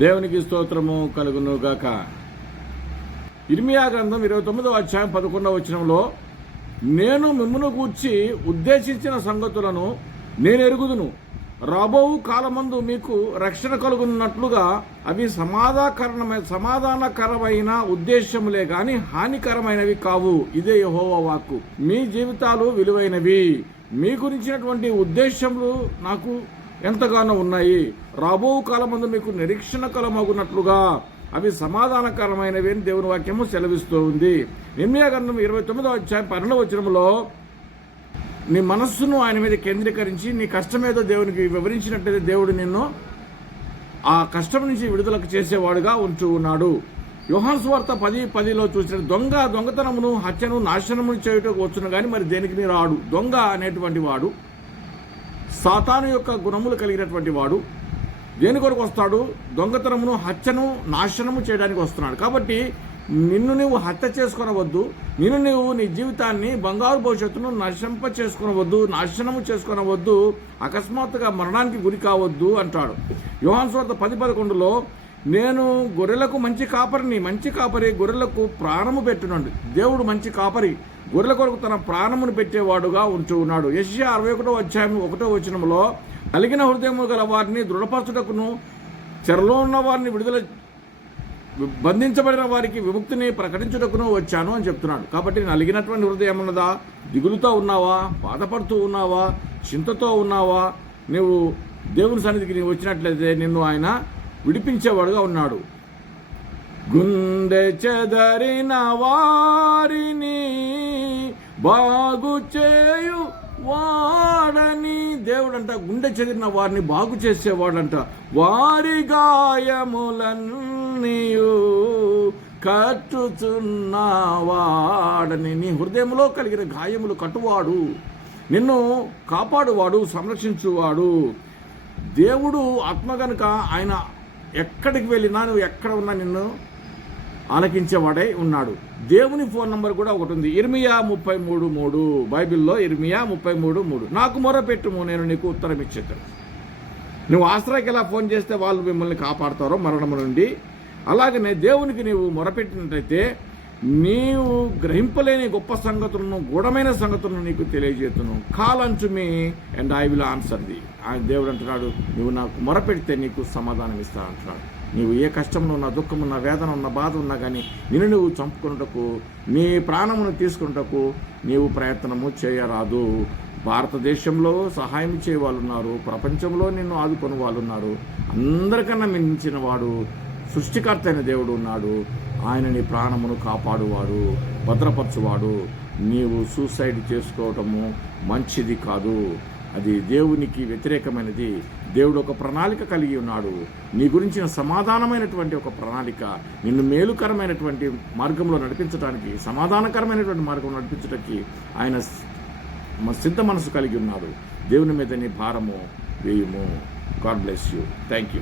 దేవునికి స్తోత్రము కలుగును గాక. ఇర్మియా గ్రంథం 29వ అధ్యాయం 11వ వచనంలో, నేను మిమ్మును గూర్చి ఉద్దేశించిన సంగతులను నేను ఎరుగుదును, రాబోవు కాలమందు మీకు రక్షణ కలుగున్నట్లుగా అవి సమాధానకరమైన ఉద్దేశములే గాని హానికరమైనవి కావు. ఇదే యెహోవా వాక్కు. మీ జీవితాలు విలువైనవి, మీ గురించినటువంటి ఉద్దేశములు నాకు ఎంతగానో ఉన్నాయి. రాబో కాలమందు మీకు నిరీక్షణ కలమగునట్లుగా అవి సమాధానకరమైనవి అని దేవుని వాక్యము సెలవిస్తూ ఉంది. ఇర్మియా గ్రంథం 29వ అధ్యాయం 12వ వచనంలో, నీ మనస్సును ఆయన మీద కేంద్రీకరించి నీ కష్టమేదో దేవునికి వివరించినట్లయితే దేవుడు నిన్ను ఆ కష్టం నుంచి విడుదలకు చేసేవాడుగా ఉంటూ ఉన్నాడు. యోహాను సువార్త 10:10లో చూసిన, దొంగతనమును హత్యను నాశనమును చేయుటకు వచ్చును కానీ మరి దేనికి రాడు. దొంగ అనేటువంటి వాడు సాతాను యొక్క గుణములు కలిగినటువంటి వాడు. దేని కొరకు వస్తాడు? దొంగతనమును హత్యను నాశనము చేయడానికి వస్తున్నాడు. కాబట్టి నిన్ను నువ్వు హత్య చేసుకొనవద్దు, నిన్ను నువ్వు నీ జీవితాన్ని బంగారు భవిష్యత్తును నాశనము చేసుకొనవద్దు, అకస్మాత్తుగా మరణానికి గురి కావద్దు అంటాడు. యోహాను సువార్త 10:11లో, నేను గొర్రెలకు మంచి కాపరి గొర్రెలకు ప్రాణము పెట్టునండి. దేవుడు మంచి కాపరి, గొర్రెల కొరకు తన ప్రాణమును పెట్టేవాడుగా ఉంటూ ఉన్నాడు. యెషయా 61వ అధ్యాయం 1వ వచనంలో, నలిగిన హృదయము గల వారిని దృఢపరచుటకును, చెరలో ఉన్న వారిని బంధించబడిన వారికి విముక్తిని ప్రకటించుటకును వచ్చాను అని చెప్తున్నాడు. కాబట్టి నలిగినటువంటి హృదయం ఉన్నదా? దిగులుతో ఉన్నావా? బాధపడుతూ ఉన్నావా? చింతతో ఉన్నావా? నువ్వు దేవుని సన్నిధికి నీవు వచ్చినట్లయితే నిన్ను ఆయన విడిపించేవాడుగా ఉన్నాడు. గుండె చెదరిన వారిని బాగు చేయు వాడని దేవుడంట. గుండె చెదిరిన వారిని బాగు చేసేవాడంట. వారి గాయములన్నీయు కట్టుచున్నవాడని. నీ హృదయంలో కలిగిన గాయములు కట్టువాడు, నిన్ను కాపాడువాడు, సంరక్షించువాడు దేవుడు. ఆత్మ గనుక ఆయన ఎక్కడికి వెళ్ళినా, నువ్వు ఎక్కడ ఉన్నా నిన్ను ఆలకించేవాడై ఉన్నాడు. దేవుని ఫోన్ నంబర్ కూడా ఒకటి ఉంది, ఇర్మియా 33:3. బైబిల్లో ఇర్మియా 33:3. నాకు మొరపెట్టుము, నేను నీకు ఉత్తరం ఇచ్చేస్తాను. నువ్వు ఆశ్రయకి ఎలా ఫోన్ చేస్తే వాళ్ళు మిమ్మల్ని కాపాడుతారో మరణము నుండి, అలాగనే దేవునికి నీవు మొరపెట్టినట్లయితే నీవు గ్రహింపలేని గొప్ప సంగతులను, గూఢమైన సంగతులను నీకు తెలియజేతును. Call unto me and I will answer the. దేవుడు అంటున్నాడు, నువ్వు నాకు మొరపెడితే నీకు సమాధానం ఇస్తా అంటున్నాడు. నీవు ఏ కష్టంలో ఉన్నా, దుఃఖమున్నా, వేదన ఉన్నా, బాధ ఉన్నా కానీ నిన్ను నువ్వు చంపుకున్నటకు, నీ ప్రాణమును తీసుకున్నటకు నీవు ప్రయత్నము చేయరాదు. భారతదేశంలో సహాయం చేయ వాళ్ళు ఉన్నారు, ప్రపంచంలో నిన్ను ఆదుకొని వాళ్ళు ఉన్నారు. అందరికన్నా మించిన వాడు సృష్టికర్త అయిన దేవుడు ఉన్నాడు. ఆయన నీ ప్రాణమును కాపాడువాడు, భద్రపరచువాడు. నీవు సూసైడ్ చేసుకోవటము మంచిది కాదు, అది దేవునికి వ్యతిరేకమైనది. దేవుడు ఒక ప్రణాళిక కలిగి ఉన్నాడు నీ గురించిన సమాధానమైనటువంటి ఒక ప్రణాళిక. నిన్ను మేలుకరమైనటువంటి మార్గంలో నడిపించడానికి, సమాధానకరమైనటువంటి మార్గంలో నడిపించడానికి ఆయన సిద్ధ మనసు కలిగి ఉన్నాడు. దేవుని మీద నీ భారము వేయుము. God bless you. Thank you.